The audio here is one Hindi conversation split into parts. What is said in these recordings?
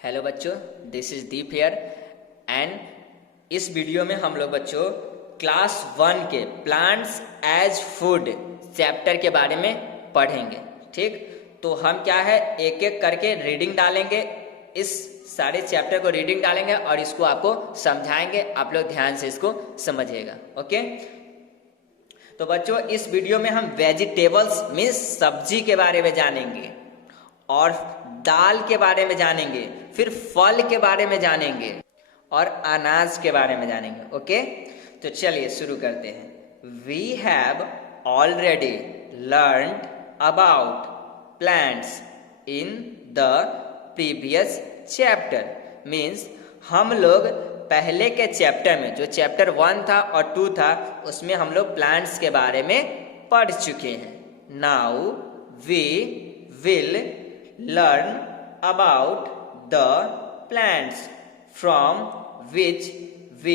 हेलो बच्चों, this is Deep here and इस वीडियो में हम लोग बच्चों क्लास 1 के प्लांट्स एज फूड चैप्टर के बारे में पढ़ेंगे। ठीक, तो हम क्या है एक एक करके रीडिंग डालेंगे, इस सारे चैप्टर को रीडिंग डालेंगे और इसको आपको समझाएंगे। आप लोग ध्यान से इसको समझिएगा। ओके, तो बच्चों इस वीडियो में हम वेजिटेबल्स मीन्स सब्जी के बारे में जानेंगे और दाल के बारे में जानेंगे, फिर फल के बारे में जानेंगे और अनाज के बारे में जानेंगे। ओके, तो चलिए शुरू करते हैं। We have already learned about plants in the previous chapter. Means हम लोग पहले के चैप्टर में, जो चैप्टर 1 था और 2 था, उसमें हम लोग प्लांट्स के बारे में पढ़ चुके हैं। Now we will learn about the plants from which we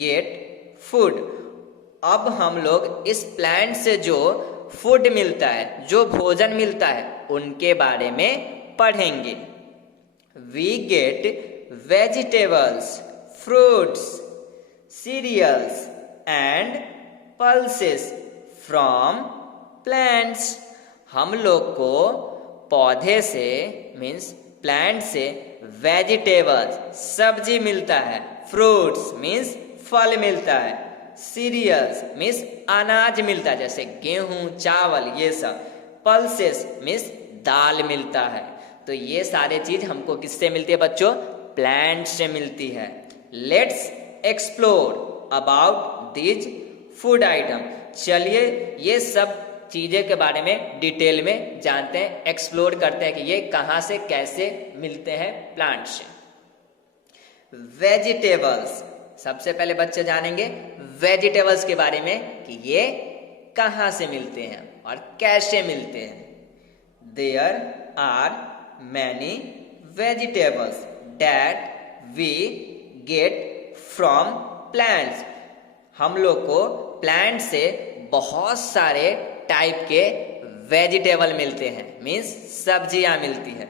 get food। अब हम लोग इस प्लांट से जो फूड मिलता है, जो भोजन मिलता है, उनके बारे में पढ़ेंगे। We get vegetables, fruits, cereals and pulses from plants। हम लोग को पौधे से मीन्स प्लांट से वेजिटेबल्स सब्जी मिलता है, फ्रूट्स मीन्स फल मिलता है, सीरियल्स मीन्स अनाज मिलता है जैसे गेहूं चावल ये सब, पल्सेस मीन्स दाल मिलता है। तो ये सारे चीज हमको किससे मिलती है बच्चों? प्लांट से मिलती है। Let's explore about this food item. चलिए ये सब चीज़ें के बारे में डिटेल में जानते हैं, एक्सप्लोर करते हैं कि ये कहाँ से कैसे मिलते हैं प्लांट से। वेजिटेबल्स, सबसे पहले बच्चे जानेंगे वेजिटेबल्स के बारे में कि ये कहाँ से मिलते हैं और कैसे मिलते हैं। There are many vegetables that we get from plants. हम लोग को प्लांट से बहुत सारे टाइप के वेजिटेबल मिलते हैं, मीन्स सब्जियां मिलती हैं।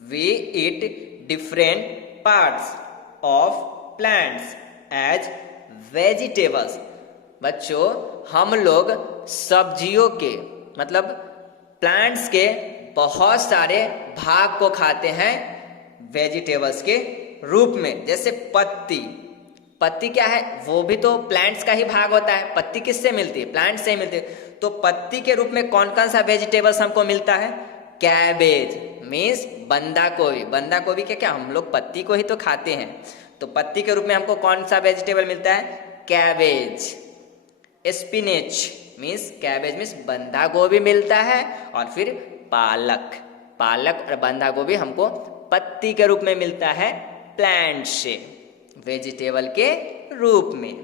We eat different parts of plants as vegetables. बच्चों हम लोग सब्जियों के मतलब प्लांट्स के बहुत सारे भाग को खाते हैं वेजिटेबल्स के रूप में। जैसे पत्ती, पत्ती क्या है? वो भी तो प्लांट्स का ही भाग होता है। पत्ती किससे मिलती है? प्लांट से ही मिलती है। तो पत्ती के रूप में कौन कौन सा वेजिटेबल्स हमको मिलता है? कैबेज मीन्स बंदा गोभी। बंदा गोभी के क्या हम लोग पत्ती को ही तो खाते हैं, तो पत्ती के रूप में हमको कौन सा वेजिटेबल मिलता है? Cabbage. Spinach means cabbage means बंदा गोभी मिलता है, और फिर पालक, पालक और बंदा गोभी हमको पत्ती के रूप में मिलता है प्लांट से, वेजिटेबल के रूप में।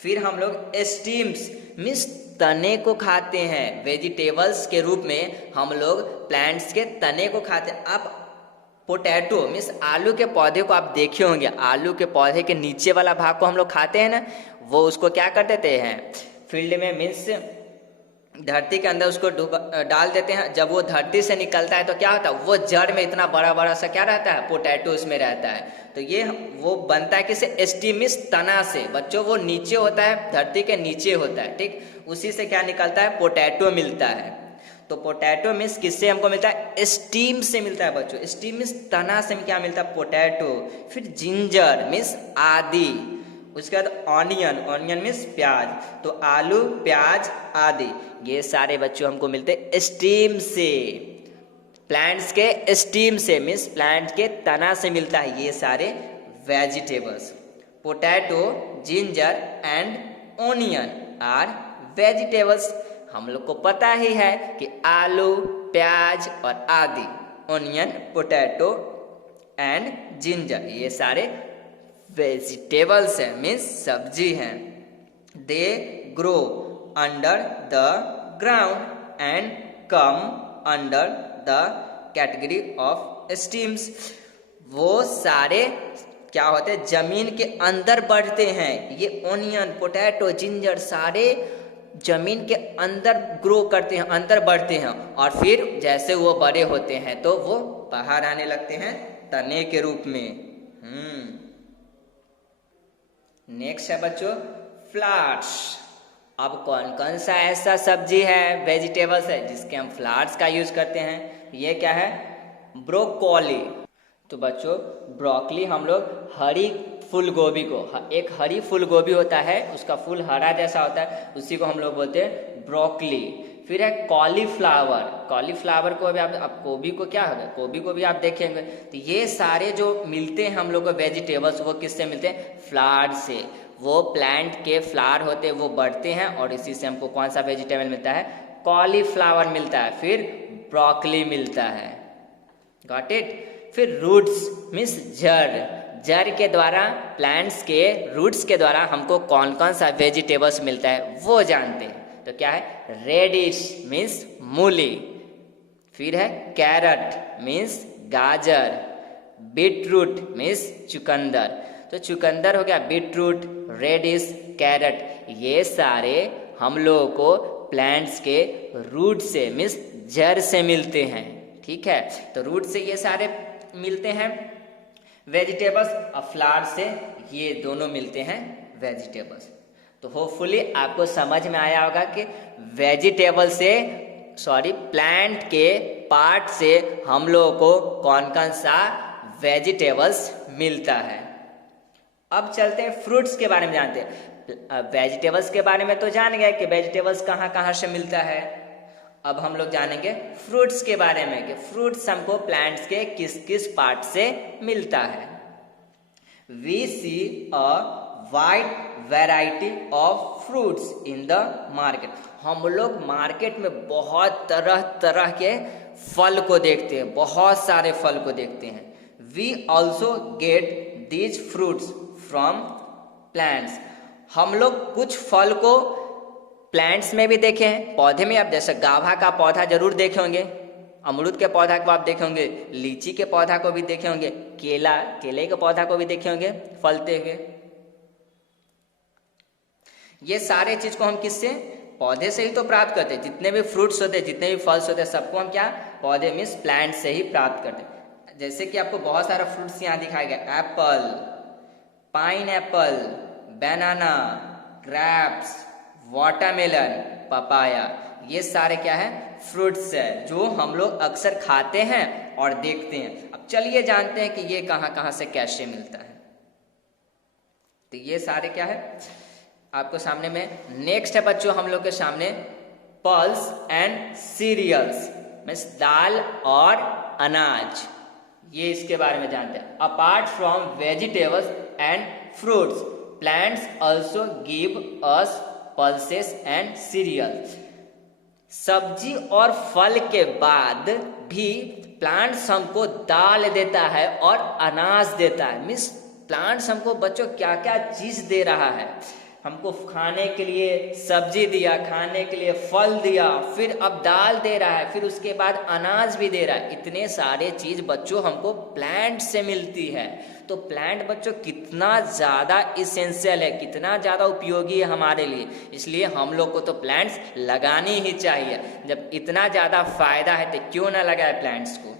फिर हम लोग स्टीम्स मीन्स तने को खाते हैं। वेजिटेबल्स के रूप में हम लोग प्लांट्स के तने को खाते हैं। आप पोटैटो मीन्स आलू के पौधे को आप देखे होंगे, आलू के पौधे के नीचे वाला भाग को हम लोग खाते हैं ना, वो उसको क्या कर देते हैं फील्ड में मीन्स धरती के अंदर उसको डाल देते हैं। जब वो धरती से निकलता है तो क्या होता है? वो जड़ में इतना बड़ा बड़ा सा क्या रहता है? पोटैटो उसमें रहता है। तो ये वो बनता है किससे? स्टीमिस तना से। बच्चों वो नीचे होता है, धरती के नीचे होता है। ठीक, उसी से क्या निकलता है? पोटैटो मिलता है। तो पोटैटो मीन्स किससे हमको मिलता है? स्टीम से मिलता है बच्चों। स्टीम मीन्स तना से क्या मिलता है? पोटैटो। फिर जिंजर मीन्स आदि। उसके बाद ऑनियन, ऑनियन मीन्स प्याज। तो आलू प्याज आदि ये सारे बच्चों हमको मिलते हैं स्टीम से, प्लांट्स के स्टीम से मीन्स प्लांट के तना से मिलता है ये सारे vegetables. Potato, ginger and onion are vegetables. हम लोग को पता ही है कि आलू प्याज और आदि, ऑनियन पोटैटो एंड जिंजर ये सारे वेजिटेबल्स हैं मीन्स सब्जी हैं। They grow under the ground and come under the category of stems. वो सारे क्या होते हैं? जमीन के अंदर बढ़ते हैं। ये ऑनियन पोटैटो जिंजर सारे जमीन के अंदर ग्रो करते हैं, अंदर बढ़ते हैं, और फिर जैसे वो बड़े होते हैं तो वो बाहर आने लगते हैं तने के रूप में। नेक्स्ट है बच्चों फ्लावर्स। अब कौन कौन सा ऐसा सब्जी है, वेजिटेबल्स है जिसके हम फ्लावर्स का यूज करते हैं? ये क्या है? ब्रोकोली। तो बच्चों ब्रोकली हम लोग हरी फूल गोभी को, एक हरी फूल गोभी होता है, उसका फूल हरा जैसा होता है, उसी को हम लोग बोलते हैं ब्रोकली। फिर है कॉलीफ्लावर। कॉलीफ्लावर को भी आप गोभी को क्या होगा, गोभी को भी आप देखेंगे। तो ये सारे जो मिलते हैं हम लोग को वेजिटेबल्स, वो किससे मिलते हैं? फ्लावर से। वो प्लांट के फ्लावर होते हैं, वो बढ़ते हैं और इसी से हमको कौन सा वेजिटेबल मिलता है? कॉलीफ्लावर मिलता है। फिर ब्रोकली मिलता है। Got it? फिर रूट्स मीन्स जड़। जड़ के द्वारा, प्लांट्स के रूट्स के द्वारा हमको कौन कौन सा वेजिटेबल्स मिलता है वो जानते हैं। तो क्या है? रेडिश मीन्स मूली। फिर है कैरट मीन्स गाजर। बीटरूट मीन्स चुकंदर। तो चुकंदर हो गया, बीटरूट, रेडिश, कैरट, ये सारे हम लोगों को प्लांट्स के रूट से मीन्स जड़ से मिलते हैं। ठीक है, तो रूट से ये सारे मिलते हैं वेजिटेबल्स, और फ्लावर से ये दोनों मिलते हैं वेजिटेबल्स। तो होपफुली आपको समझ में आया होगा कि वेजिटेबल से, प्लांट के पार्ट से हम लोगों को कौन कौन सा वेजिटेबल्स मिलता है। अब चलते हैं फ्रूट्स के बारे में जानते हैं। वेजिटेबल्स के बारे में तो जान गए कि वेजिटेबल्स कहाँ कहाँ से मिलता है। अब हम लोग जानेंगे फ्रूट्स के बारे में कि फ्रूट्स हमको प्लांट्स के किस किस पार्ट से मिलता है। We see a wide variety of fruits in the market. हम लोग मार्केट में बहुत तरह तरह के फल को देखते हैं, बहुत सारे फल को देखते हैं। We also get these fruits from plants. हम लोग कुछ फल को प्लांट्स में भी देखे हैं, पौधे में। आप जैसे गाभा का पौधा जरूर देखे होंगे, अमरूद के पौधा को आप देखे होंगे, लीची के पौधा को भी देखे होंगे, केले के पौधा को भी देखे होंगे फलते हुए। ये सारे चीज को हम किससे? पौधे से ही तो प्राप्त करते हैं। जितने भी फ्रूट्स होते हैं, जितने भी फल्स होते हैं, सबको हम क्या? पौधे मीन्स प्लांट से ही प्राप्त करते हैं। जैसे कि आपको बहुत सारा फ्रूट्स यहाँ दिखाया गया, एप्पल, पाइन एप्पल, बनाना, ग्रेप्स, वाटरमेलन, पपाया, ये सारे क्या है? फ्रूट्स है जो हम लोग अक्सर खाते हैं और देखते हैं। अब चलिए जानते हैं कि ये कहाँ कहाँ से कैसे मिलता है। तो ये सारे क्या है आपको सामने में। नेक्स्ट है बच्चों हम लोग के सामने पल्स एंड सीरियल्स मीन्स दाल और अनाज। ये इसके बारे में जानते हैं। Apart from vegetables and fruits, plants also give us pulses and cereals. सब्जी और फल के बाद भी प्लांट्स हमको दाल देता है और अनाज देता है। मीन्स प्लांट्स हमको बच्चों क्या क्या चीज दे रहा है। हमको खाने के लिए सब्जी दिया, खाने के लिए फल दिया, फिर अब दाल दे रहा है, फिर उसके बाद अनाज भी दे रहा है। इतने सारे चीज बच्चों हमको प्लांट से मिलती है। तो प्लांट बच्चों कितना ज़्यादा इसेंशियल है, कितना ज़्यादा उपयोगी है हमारे लिए। इसलिए हम लोग को तो प्लांट्स लगानी ही चाहिए। जब इतना ज़्यादा फायदा है तो क्यों ना लगाए प्लांट्स को।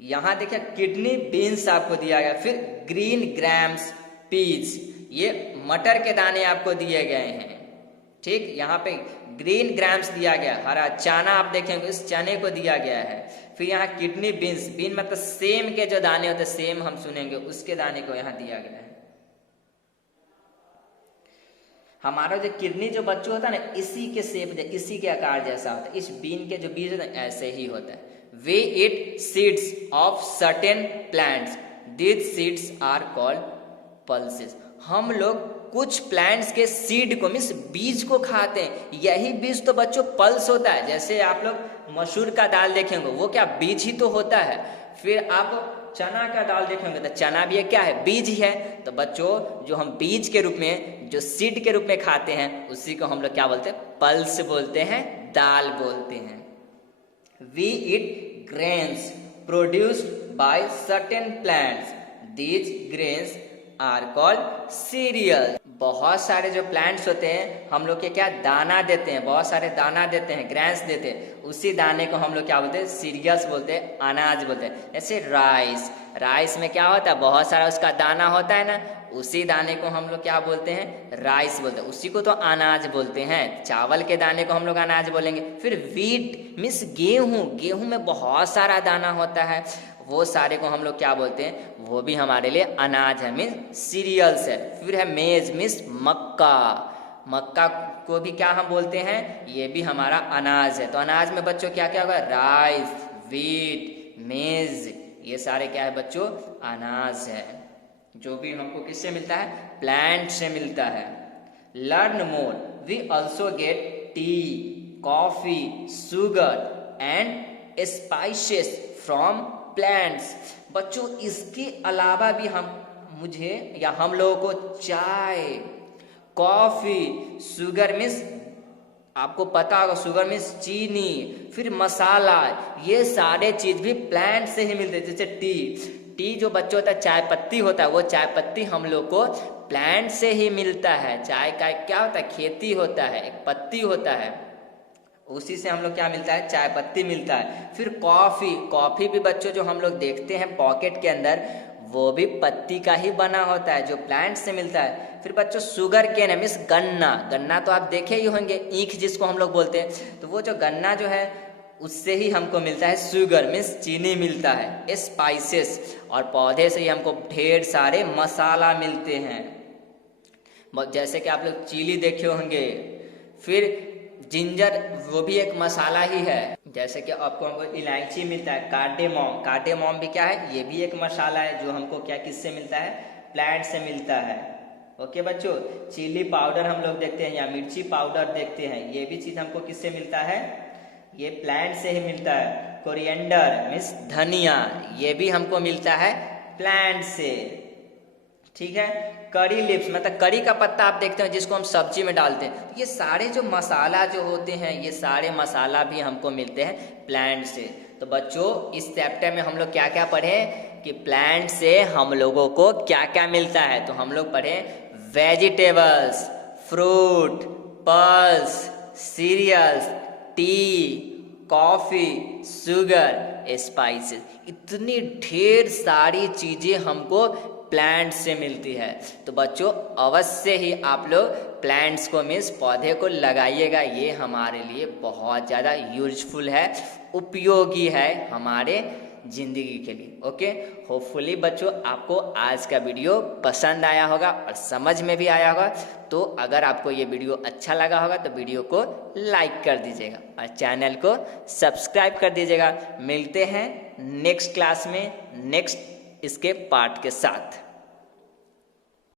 यहाँ देखिए किडनी बीन्स आपको दिया गया, फिर ग्रीन ग्राम्स पीज, ये मटर के दाने आपको दिए गए हैं। ठीक, यहाँ पे ग्रीन ग्राम्स दिया गया, हरा चना आप देखेंगे इस चने को दिया गया है। फिर यहाँ किडनी बीन्स, बीन मतलब सेम के जो दाने होते हैं, सेम हम सुनेंगे उसके दाने को यहाँ दिया गया है। हमारा जो किडनी जो बच्चों होता है ना, इसी के शेप, इसी के आकार जैसा होता है। इस बीन के जो बीज होते हैं ऐसे ही होता है। We eat seeds of certain plants, these seeds are called pulses. हम लोग कुछ प्लांट्स के सीड को मीन्स बीज को खाते हैं। यही बीज तो बच्चों पल्स होता है। जैसे आप लोग मसूर का दाल देखेंगे, वो क्या बीज ही तो होता है। फिर आप चना का दाल देखेंगे तो चना भी क्या है? बीज ही है। तो बच्चों जो हम बीज के रूप में, जो सीड के रूप में खाते हैं, उसी को हम लोग क्या बोलते हैं? पल्स बोलते हैं, दाल बोलते हैं। We eat grains produced by certain plants, these grains are called cereal. बहुत सारे जो प्लांट्स होते हैं हम लोग के क्या दाना देते हैं, बहुत सारे दाना देते हैं, ग्रेन्स देते हैं, उसी दाने को हम लोग क्या बोलते हैं, सीरियल्स बोलते हैं, अनाज बोलते हैं। जैसे राइस, राइस में क्या होता है, बहुत सारा उसका दाना होता है ना, उसी दाने को हम लोग क्या बोलते हैं, राइस बोलते हैं, उसी को तो अनाज बोलते हैं। चावल के दाने को हम लोग अनाज बोलेंगे। फिर वीट मीन्स गेहूं, गेहूं में बहुत सारा दाना होता है, वो सारे को हम लोग क्या बोलते हैं, वो भी हमारे लिए अनाज है, मीन्स सीरियल्स है। फिर है मेज मीन्स मक्का, मक्का को भी क्या हम बोलते हैं, ये भी हमारा अनाज है। तो अनाज में बच्चों क्या क्या होगा, राइस, वीट, मेज, ये सारे क्या है बच्चों, अनाज है, जो भी हमको किससे मिलता है, प्लांट से मिलता है। Learn more, we also get tea, coffee, sugar and spices from plants. बच्चों इसके अलावा भी मुझे या हम लोगों को चाय, कॉफी, शुगर मीन्स आपको पता होगा, शुगर मीन्स चीनी, फिर मसाला, ये सारे चीज भी प्लांट से ही मिलते हैं। जैसे टी, टी जो बच्चों होता है, चाय पत्ती होता है, वो चाय पत्ती हम लोग को प्लांट से ही मिलता है। चाय का क्या होता है, खेती होता है, एक पत्ती होता है, उसी से हम लोग क्या मिलता है, चाय पत्ती मिलता है। फिर कॉफी, कॉफी भी बच्चों जो हम लोग देखते हैं पॉकेट के अंदर, वो भी पत्ती का ही बना होता है, जो प्लांट से मिलता है। फिर बच्चों शुगर केन मीन्स गन्ना, गन्ना तो आप देखे ही होंगे, ईख जिसको हम लोग बोलते हैं, तो वो जो गन्ना जो है उससे ही हमको मिलता है शुगर मीन्स चीनी मिलता है। स्पाइसेस, और पौधे से ही हमको ढेर सारे मसाला मिलते हैं, जैसे कि आप लोग चिली देखे होंगे। फिर जिंजर, वो भी एक मसाला ही है, जैसे कि आपको हमको इलायची मिलता है, कार्डेमोम, कार्डेमोम भी क्या है, ये भी एक मसाला है, जो हमको क्या किससे मिलता है, प्लांट से मिलता है। ओके बच्चों, चिली पाउडर हम लोग देखते हैं या मिर्ची पाउडर देखते हैं, ये भी चीज हमको किससे मिलता है, ये प्लांट से ही मिलता है। कोरिएंडर मीन्स धनिया, ये भी हमको मिलता है प्लांट से, ठीक है। करी लीव्स मतलब करी का पत्ता आप देखते हैं, जिसको हम सब्जी में डालते हैं, ये सारे जो मसाला जो होते हैं, ये सारे मसाला भी हमको मिलते हैं प्लांट से। तो बच्चों इस चैप्टर में हम लोग क्या क्या पढ़े कि प्लांट से हम लोगों को क्या क्या मिलता है। तो हम लोग पढ़े vegetables, fruit, pulse, cereals, tea, coffee, sugar, spices, इतनी ढेर सारी चीजें हमको प्लांट से मिलती है। तो बच्चों अवश्य ही आप लोग प्लांट्स को मीन्स पौधे को लगाइएगा, ये हमारे लिए बहुत ज़्यादा यूजफुल है, उपयोगी है हमारे जिंदगी के लिए। ओके, होपफुली बच्चों आपको आज का वीडियो पसंद आया होगा और समझ में भी आया होगा। तो अगर आपको ये वीडियो अच्छा लगा होगा तो वीडियो को लाइक कर दीजिएगा और चैनल को सब्सक्राइब कर दीजिएगा। मिलते हैं नेक्स्ट क्लास में नेक्स्ट इसके पार्ट के साथ।